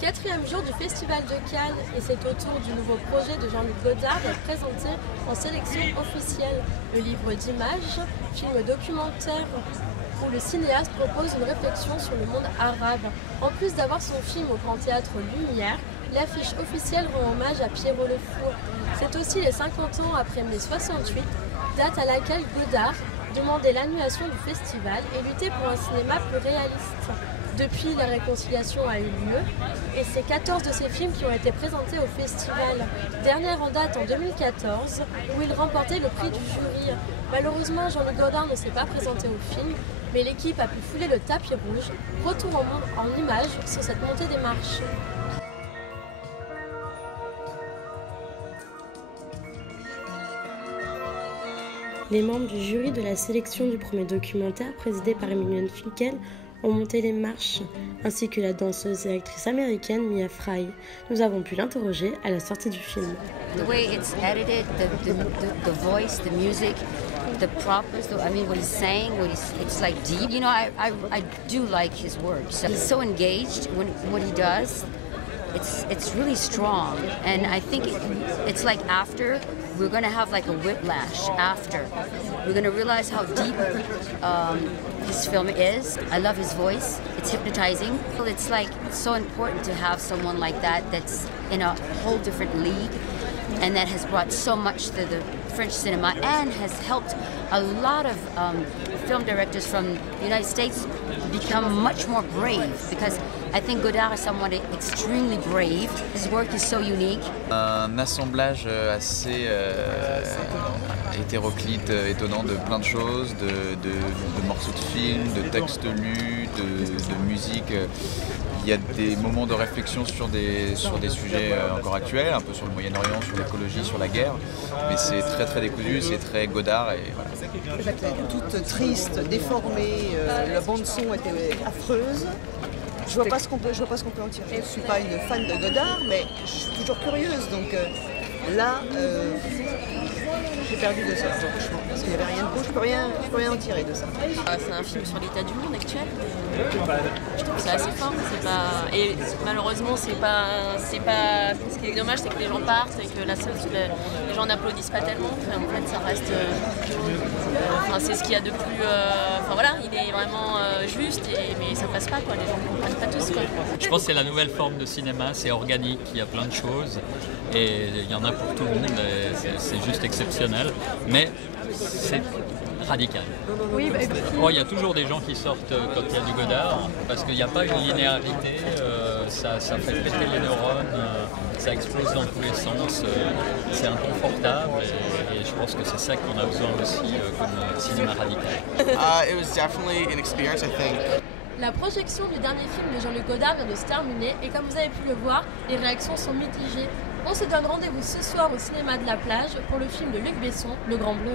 Quatrième jour du Festival de Cannes et c'est au tour du nouveau projet de Jean-Luc Godard d'être présenté en sélection officielle. Le livre d'images, film documentaire où le cinéaste propose une réflexion sur le monde arabe. En plus d'avoir son film au Grand Théâtre Lumière, l'affiche officielle rend hommage à Pierrot le Fou. C'est aussi les 50 ans après mai 68, date à laquelle Godard demandait l'annulation du festival et luttait pour un cinéma plus réaliste. Depuis, la réconciliation a eu lieu et c'est 14 de ces films qui ont été présentés au festival. Dernière en date en 2014 où il remportait le prix du jury. Malheureusement, Jean-Luc Godard ne s'est pas présenté au film, mais l'équipe a pu fouler le tapis rouge. Retour en images sur cette montée des marches. Les membres du jury de la sélection du premier documentaire, présidé par Emilienne Finkel, ont monté les marches, ainsi que la danseuse et actrice américaine Mia Fry. Nous avons pu l'interroger à la sortie du film. The way it's edited, the voice, the music, the props, I mean what he's saying, it's like deep. You know, I do like his work. So he's so engaged when what he does. It's really strong, and I think it's like after we're gonna have like a whiplash. After we're gonna realize how deep his film is. I love his voice. It's hypnotizing. It's like so important to have someone like that that's in a whole different league, and that has brought so much to the French cinema and has helped a lot of film directors from the United States become much more brave, because I think Godard is someone extremely brave. His work is so unique. Un assemblage assez hétéroclite, étonnant de plein de choses, de morceaux de films, de textes lus, de musique. Il y a des moments de réflexion sur des sujets encore actuels, un peu sur le Moyen-Orient, sur l'écologie, sur la guerre. Mais c'est très très décousu, c'est très Godard et voilà. Toute triste, déformée, la bande son était affreuse. Je vois pas ce qu'on peut en tirer. Je ne suis pas une fan de Godard, mais je suis toujours curieuse. Donc là, j'ai perdu de ça, franchement. Parce qu'il n'y avait rien de beau, je peux rien en tirer de ça. C'est un film sur l'état du monde actuel. Je trouve que c'est assez fort. Et malheureusement, c'est pas. Ce qui est dommage, c'est que les gens partent et que les gens n'applaudissent pas tellement. Enfin, en fait, ça reste. C'est ce qu'il y a de plus. Voilà, il est vraiment juste, mais ça passe pas, quoi. Les gens ne comprennent pas tous, quoi. Je pense que c'est la nouvelle forme de cinéma. C'est organique, il y a plein de choses et il y en a pour tout le monde. C'est juste exceptionnel, mais c'est radical. Oui, il y a toujours des gens qui sortent quand il y a du Godard, parce qu'il n'y a pas une linéarité, ça fait péter les neurones, ça explose dans tous les sens, c'est inconfortable et je pense que c'est ça qu'on a besoin aussi comme cinéma radical. It was definitely an experience, I think. La projection du dernier film de Jean-Luc Godard vient de se terminer et comme vous avez pu le voir, les réactions sont mitigées. On se donne rendez-vous ce soir au cinéma de la plage pour le film de Luc Besson, Le Grand Bleu.